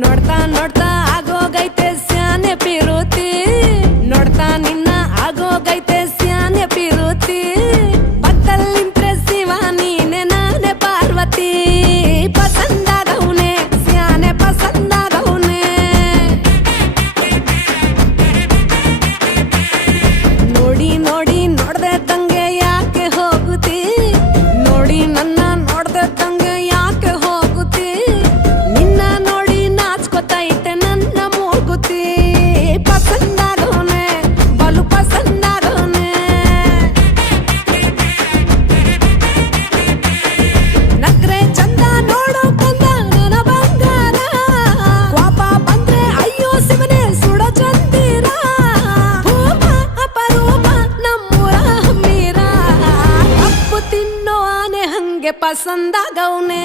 ನೋಡ್ತಾ ನೋಡ್ತಾ ಆಗೋಗೈತೆ ಸ್ಯಾನೆ ಪಿರುತಿ ನೋಡ್ತಾ ನಿನ್ನ ಆಗೋಗೈತೆ ಸ್ಯಾನೆ ಪಿರುತಿ ಪಕ್ಕದಲ್ಲಿಂತ್ರೆ ಶಿವ ನೀನೆ ನಾನೇ ಪಾರ್ವತಿ ಪಸಂದಾಗವ್ನೆ ಸ್ಯಾನೆ ಪಸಂದಾಗವ್ನೆ ನೋಡಿ ನೋಡಿ ನೋಡ್ದೆ ತಂಗೆ ಯಾಕೆ ಹೋಗುತ್ತಿ ನೋಡಿ ನನ್ನ ನೋಡ್ದೆ ತಂಗೆ ಯಾಕೆ ಹೋಗುತ್ತಿ ನಿನ್ನ ನೋಡಿ ನಾಚ್ಕೊತೈತೆ ನನ್ನ ಮೂಗುತಿ ಪಸಂದಾಗವ್ನೆ ಬಲು ಪಸಂದಾಗವ್ನೆ ನಕ್ರೆ ಚಂದ ನೋಡೋ ಕಂದ ನನ್ನ ಬಂಗಾರ ಕೋಪ ಬಂದ್ರೆ ಅಯ್ಯೋ ಶಿವನೇ ಸುಡೋ ಚಂದಿರ ಭೂಮ ಅಪರೂಪ ನಮ್ಮೂರ ಹಮ್ಮೀರ ಕಪ್ಪು ತಿನ್ನೋ ಆನೆ ಹಂಗೆ ಪಸಂದಾಗವ್ನೆ